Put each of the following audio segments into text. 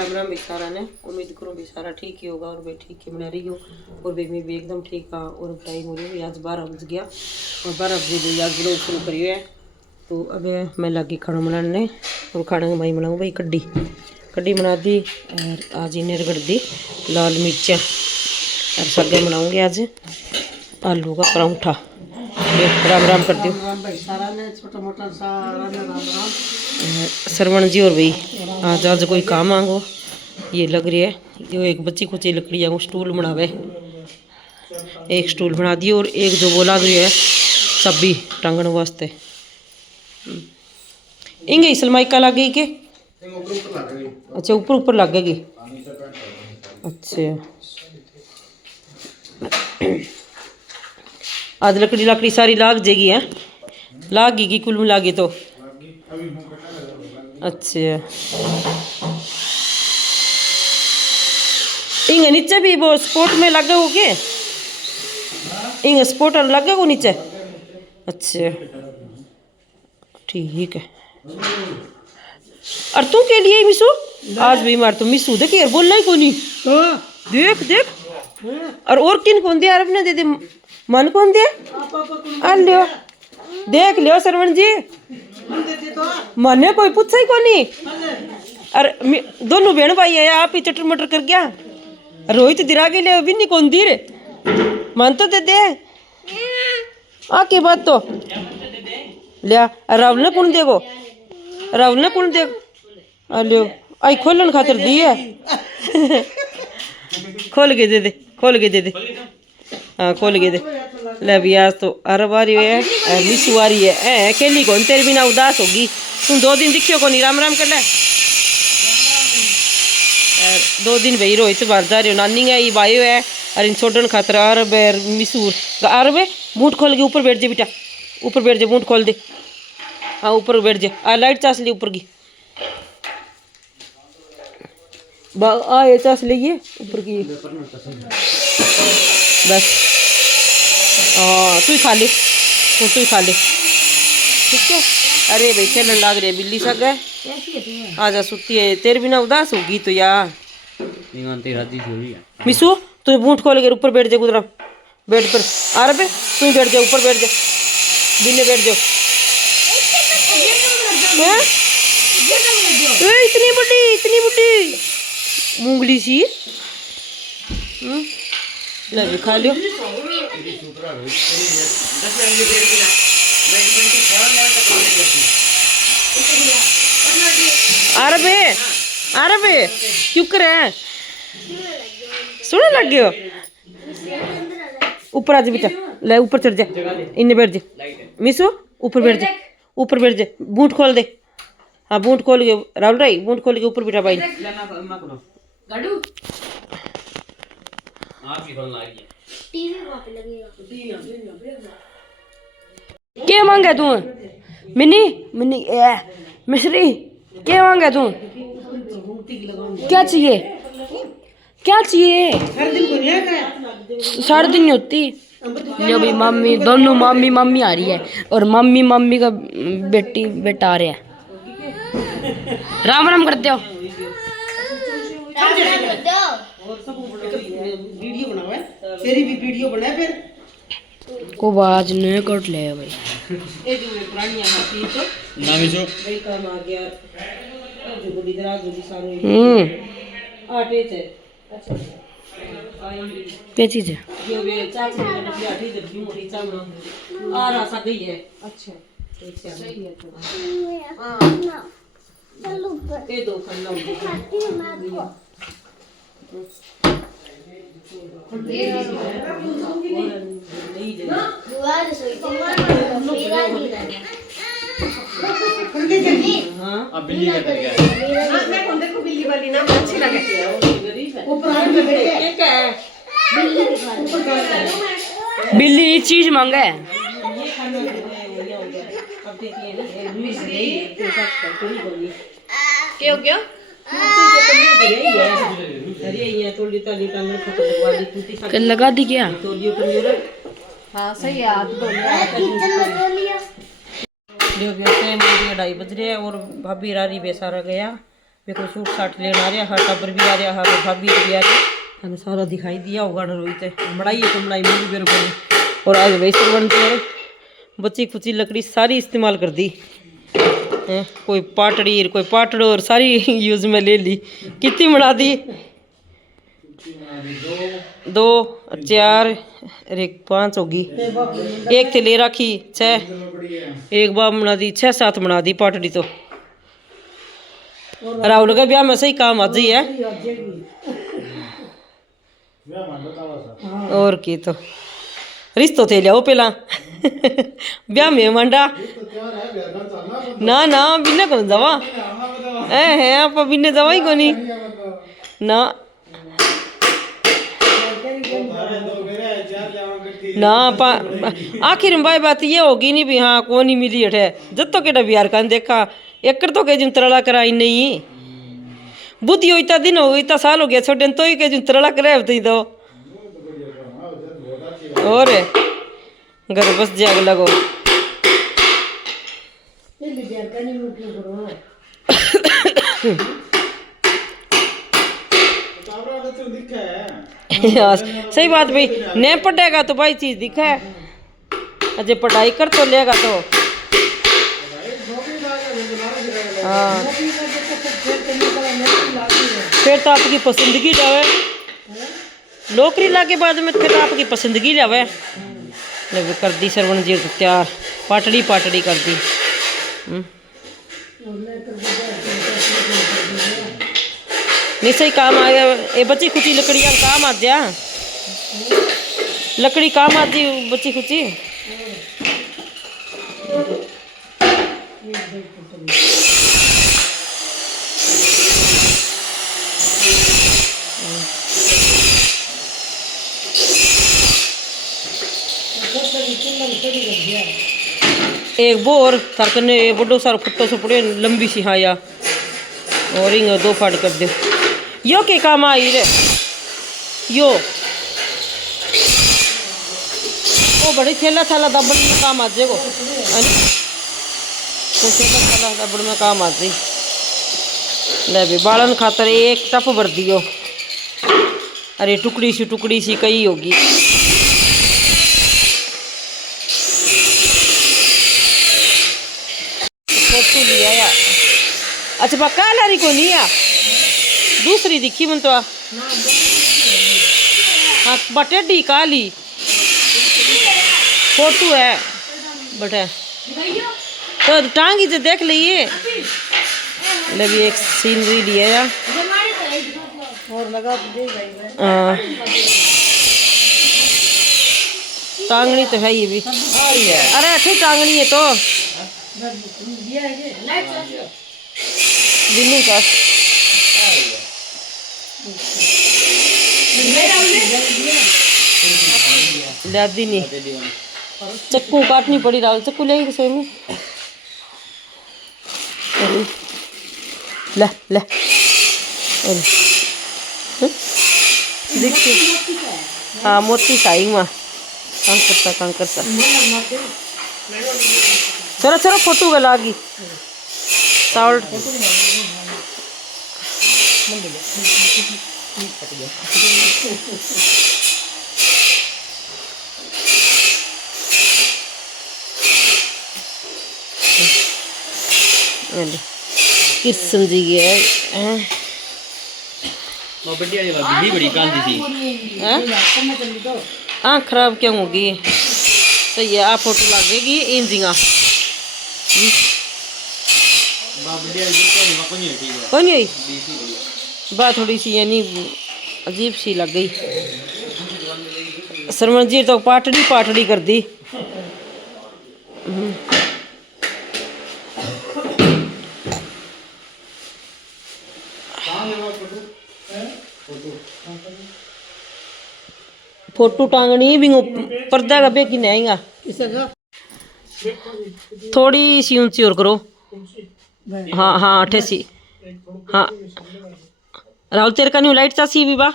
राम राम बेचारा ने उम्मीद करूँ बेचारा ठीक ही होगा और वे ठीक ही बना रही हो और वे मैं भी एकदम ठीक हाँ। और टाइम हो रही है आज 12 बज गया और 12 बजे आज ब्लॉग शुरू करिए है। तो अब मैं लगी खाना बनाने और खाना में मैं बनाऊँ भाई कड्डी कड्डी बना दी और आज इन्हें रगड़ दी लाल मिर्चा और सब्जियाँ बनाऊँगी आज आलू का परांठा। राम राम कर दो सरवण जी। और भाई आज आज कोई काम आंगो ये लग रही है जो एक बच्ची को चाहिए लकड़ी आंगो स्टूल बनावे एक स्टूल बना दिए और एक जो वो लग रही है सब्जी टांगण वास्ते इंगे सलमाइका लग गई के अच्छा ऊपर ऊपर लग गई अच्छा आज लकड़ी लकड़ी सारी लाग जाएगी है लाग गई कुल मिला के तो अच्छा इंगे नीचे भी वो स्पोर्ट में लगे हो के इंगे स्पोर्ट लगे हो नीचे अच्छा ठीक है। और तू के लिए मिसू आज भी मार तो मिसू देख यार बोलना ही कोनी देख देख और किन कौन दिया अपने दे दे मन कौन दिया लियो देख लियो सरवण जी मने कोई पूछा ही कोनी। अरे दोनों बहन भाई है आप ही चटर मटर कर गया रोहित दिरा के लिए भी नहीं कौन दी रे मन तो दे दे आके बात तो लिया रावल ने कौन देगो रावल ने कौन दे लियो आई खोलन खातर दी है खोल के दे दे खोल के दे दे हाँ खोल के दे ले भी आज तो हर बारी है मिसू आ रही है अकेली कौन तेरे बिना उदास होगी तुम 2 दिन दिखियो को नहीं राम राम कर ले 2 दिन भाई रोहित बाहर जा रही हो नानी है ये बायो है और इन छोड़न खातर अरब मिसूर अरब बूट खोल के ऊपर बैठ जा बेटा ऊपर बैठ जा बूट खोल दे हाँ ऊपर बैठ जा आ लाइट चास ली ऊपर की ये चास लीजिए ऊपर की बस हाँ तू ही खा ले तू ही खा ले ठीक है। अरे भाई खेलन लाग रही है बिल्ली सग है आजा सुती है तेरे बिना उदास होगी तो यार मिसू तू बूट खोल के ऊपर बैठ जा गुजरा बेड पर आ रहे तू ही बैठ जा ऊपर बैठ जा बिल्ले बैठ जाओ इतनी बड़ी मूंगली सी ले भी खा लियो अरे क्यों करे सुन लग गयो ऊपर आ जा बेटा ले ऊपर चढ़ जा इन्हें बैठ जा मिसू ऊपर बैठ जा बूट खोल दे हाँ बूट खोल के राहुल राई बूट खोल के ऊपर बैठा भाई क्या मांगे तू मिनी मिनी मिश्री क्या मांगे तू क्या चाहिए साढ़े दिन नहीं होती लो भाई मम्मी दोनों मम्मी आ रही है और मम्मी का बेटा आ रहा है राम राम करते हो तेरी भी वीडियो बना फिर को बाज ने कट ले भाई ए जो पुरानी आती तो नामी जो भाई काम आ गया जो बड़ी दरा जो सारे आटे से अच्छा क्या चीज है जो वे चाची ने लकड़ी आटी जब भी मोटी चावल आ रहा सा गई है अच्छा सही है तो हां चलो ये दो खन्ना बिल्ली वाली ना अच्छी लगे बिल्ली ये चीज मांगा है क्या लगा दी क्या हाँ सही है मेरी 2:30 बज रहे हैं और भाभी रारी बेसारा गया मेरे को सूट साट लेना आ रहा हाँ, टब्बर भी आ रहा हाँ, भाभी भी आ रही हमें सारा दिखाई दिया होगा ना रोहित मड़ाई तो मड़ाई मिली मेरे को। और आज वैसे बनते हैं बच्ची खुची लकड़ी सारी इस्तेमाल कर दी है, कोई पाटड़ी और सारी यूज में ले ली। कितनी बना दी? 2 4 एक 5 होगी, एक थे ले रखी 6, एक बार बना दी 6 7 बना दी पाटड़ी तो। राहुल का ब्याह में सही काम आज ही है और की तो रिश्तो थे लिया पहला ब्याह में मंडा ना बिन्ने कौन जावा है आप बिन्ने जावा ही कोनी ना ना आखिर में भाई बात ये होगी नहीं भी हाँ कौन नहीं मिली है जब तो केटा बिहार का देखा एक तो के जिन तरला कराई नहीं बुद्धि हो इतना दिन हो इतना साल हो गया छोटे तो ही के जिन तरला कराए तो और घर बस जाग लगो सही बात भाई नहीं पढ़ेगा तो भाई चीज दिखा है अजय पढ़ाई कर तो लेगा तो हाँ फिर तो आपकी पसंदगी जावे नौकरी लाके बाद में फिर आपकी पसंदगी जावे कर दी सरवण जी तैयार पाटड़ी कर दी नहीं सही काम आ गया ये बच्ची खुची लकड़ियाँ काम आ जा लकड़ी काम आ जी बच्ची खुची एक बोर तरकने बड़ो सारो फट्टो सो पड़े लंबी सी हाया और इंग 2 फाड़ कर दे यो के काम आई रे यो वो बड़ी थैला थैला दबड़ में काम आ जाएगो तो थैला थैला दबड़ में काम आ जाए ले भी बालन खातर एक टप भर दियो अरे टुकड़ी सी कई होगी फोटो लिया यार अच्छा पक्का लारी को नहीं आ दूसरी दिखी मन तो हाँ बटेडी काली फोटो है बटे तो टांगी से देख लिए ले भी एक सीनरी लिया यार और लगा टांगनी तो है ये भी अरे अच्छी टांगनी है तो बिन्नी का लादी नहीं चक्कू काटनी पड़ी राहुल चक्कू ले रसोई में ले ले देखिए हाँ मोती साई माँ कंकर सा चलो फोटो गला गई साउंड किस समझी गया बड़ी कांदी थी आँख खराब क्यों होगी सही है आप फोटो लगेगी इंजिंगा कौन यही बात थोड़ी सी यानी अजीब सी लग गई सरवण जी तो पाटड़ी कर दी फोटो टांगनी भी पर्दा का बेकी नहीं आएगा थोड़ी सी ऊंची और करो हाँ 88 हाँ राहुल तेरे का नहीं लाइट चासी भी बा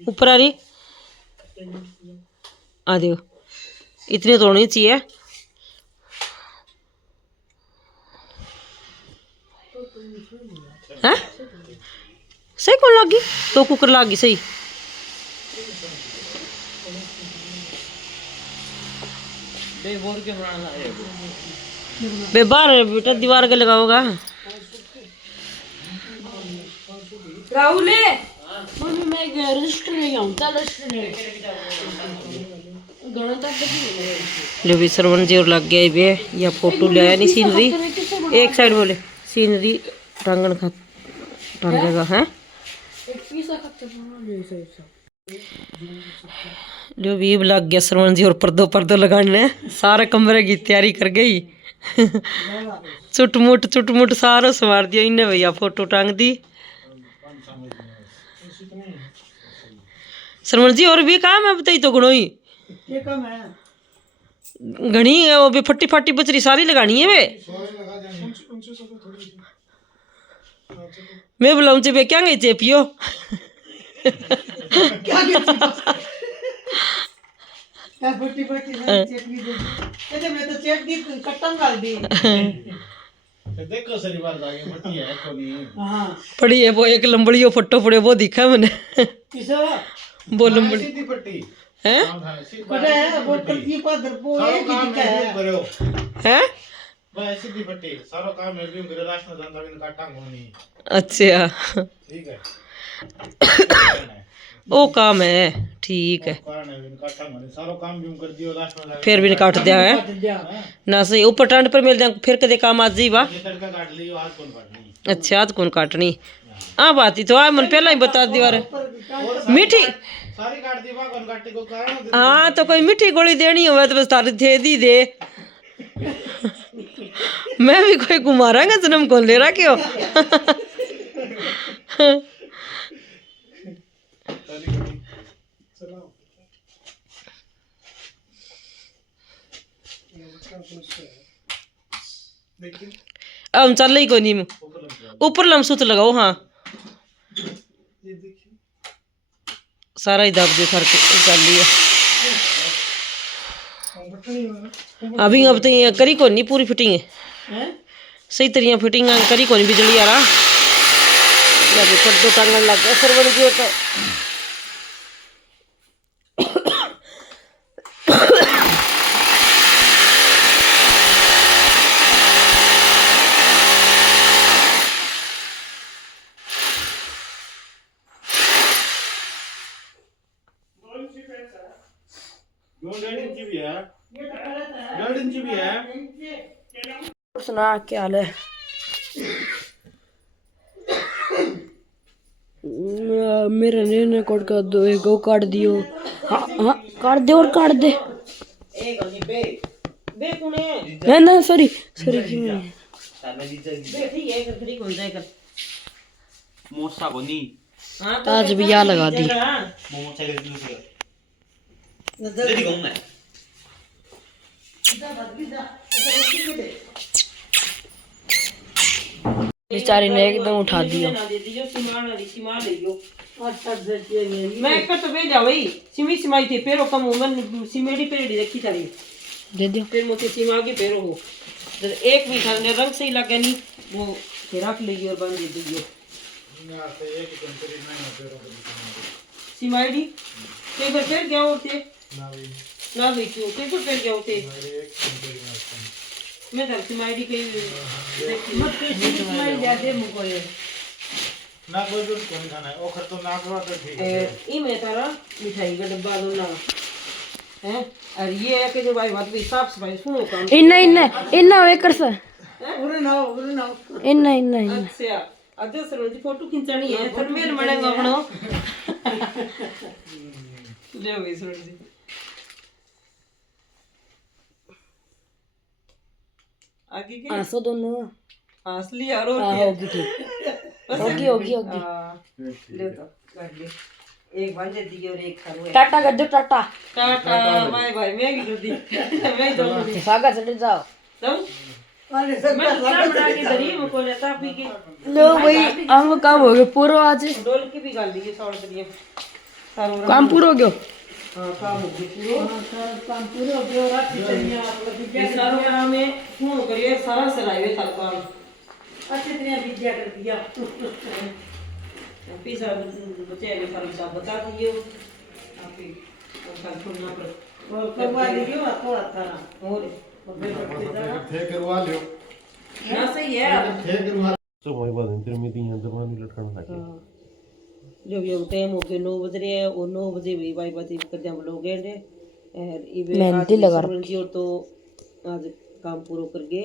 ऊपर आ रही आ देखो इतनी तो होनी चाहिए हाँ सही कौन लागी तो कुकर लागी सही बे बाहर बेटा दीवार के लगाओगा राहुल मम्मी मैं रजिस्टर नहीं आऊँ चल रजिस्टर जो भी सरवण जी और लग गया बे या फोटो ले आया नहीं सीनरी एक साइड बोले सीनरी टांगन खा टांगेगा है जो भी लग गया सरवण जी और पर्दो लगाने सारे कमरे की तैयारी कर गई चुटमुट सारा सवार दिया इन्हें भैया फोटो टांग दी सरवण जी और भी काम है बताई तो गुणोई घनी वो भी फट्टी फाटी बचरी सारी लगानी है वे मैं बुलाऊं चे क्या गई चेपियो पड़ी है वो एक लंबड़ी फोटो पड़े वो दिखा मैंने वो लंबड़ी है अच्छा वो काम है ठीक है फिर भी काट दिया है ना सही ऊपर टंड पर मिल जाए फिर कदे काम आज ही वाह अच्छा आज कौन काटनी हाँ बात ही तो आ मन पहला ही बता दी बार मीठी हाँ तो कोई मीठी गोली देनी हो तो बस तारी दे दी दे मैं भी कोई कुमारांगा जन्म कौन ले रहा क्यों अब चल ही कोई नहीं ऊपर लम सुत लगाओ हाँ सारा ही दब दे कर चल लिया अभी अब तो ये करी को नहीं पूरी फिटिंग है सही तरीके फिटिंग करी को नहीं बिजली आ रहा पर्दो टांगने लग गया सरवर जी तो सुना क्या हाल है मेरे ने कोड का दो एक काट दियो हाँ काट दे और काट दे ना सॉरी आज भी यहाँ लगा दी बेचारी ने एकदम उठा दिया मैं तो भेजा वही सिमी सिमाई थी पैरों कम उमन सिमेडी पेड़ी रखी था दे दियो फिर मुझे सिमा के पैरों हो एक भी था रंग सही लगा नहीं वो रख लेगी और बंद दे दियो सिमाईडी कई बार फिर क्या होते ना भी क्यों कई बार फिर क्या होते मैं तो सिमाईडी कई मत सिमाई ज्यादा मुको ये ना कोई भी कौन खाना है ओखर तो ना करवा तो ठीक है ई में तारा मिठाई का डब्बा लो ना हैं और ये है कि जो भाई बात भी साफ सफाई सुनो काम इन्ना वे कर सा उरे ना इन्ना अच्छा आज सरोजी फोटो खिंचानी है थर्मेल मड़ेगा अपनो ले भाई सरोजी आगे के आंसू दोनों हंस लिया और होगी ठीक होगी ले तो कर ले एक बन जाती और एक खाओ टाटा कर दो टाटा बाय बाय मैं भी कर दी मैं तो सागर चले जाओ तुम मैं तो बना के दरी में को लेता पी के लो भाई हम काम हो गया पूरा आज डोल की भी गाल दी 100 रुपए काम पूरा हो गया हां काम हो गया काम पूरा हो गया रात की चलिए मतलब सारा काम में क्यों करिए सारा सराइवे था काम अच्छी तरह विद्या कर दिया आप ही साहब बच्चे ने सारा हिसाब बता दिए आप ही और कल छोड़ना पर और करवा दीजिए आपको आता और थे करवा लियो ना सही है आप थे करवा तो मोई बात इंटर में दी अंदर मान लटकन लगे जब टाइम हो गया 9 बज रहे हैं और 9 बजे भी भाई बात कर दिया हम लोग गए थे और मेहंदी लगा रखी और तो आज काम पूरा कर गए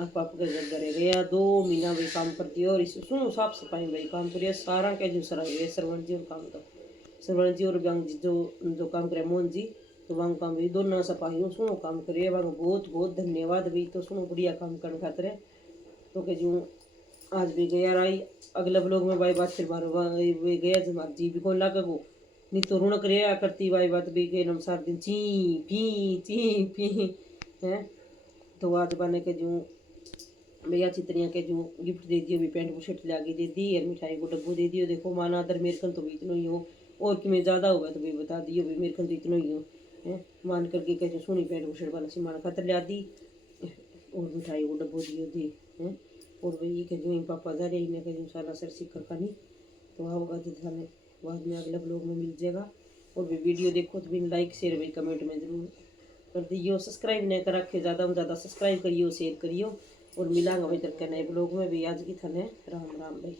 आप के घर घरे गया 2 महीना भी काम कर दिया और इस सुनो साफ सफाई भाई काम करिए सारा के जो सरा है सरवण जी और काम तो सरवण जी और गंग जी जो काम करे मोहन जी तो वहाँ काम भी दोनों सफाई सुनो काम करिए वहाँ बहुत बहुत धन्यवाद भी तो सुनो बढ़िया काम करने खातिर तो के जो आज भी गया रही अगले ब्लॉग में भाई बात फिर वे गया जमात जी भी कौन लागे वो नहीं तो रुणक रिया करती भाई बात भी के सार दिन ची पी है तो आज बने के जो भैया चित्रियाँ के जो गिफ्ट दे दियो भी पैंट बुशर्ट लाके दे दी और मिठाई को डब्बू दे दियो देखो माना अदर मेरे कन तो भी इतना ही हो और कि मैं ज़्यादा होगा तो भी बता दियो भी मेरे कन तो इतना ही हो है मान करके कैसे सोनी पैंट बुशर्ट वाला सी माना खातर लिया दी और मिठाई को डब्बू दियो दी है और वही के जो पापा जा रहे इन्हें के जो सारा सर सीखर का नहीं तो आओगा तो थाने बाद में अगले ब्लॉग में मिल जाएगा और भी वीडियो देखो तो भी लाइक शेयर भी कमेंट में जरूर कर दियो सब्सक्राइब नहीं कर रखे ज़्यादा में ज़्यादा सब्सक्राइब करियो शेयर करियो और मिलांगा भाई तक के नए ब्लॉग में भी आज की थाने राम राम भाई।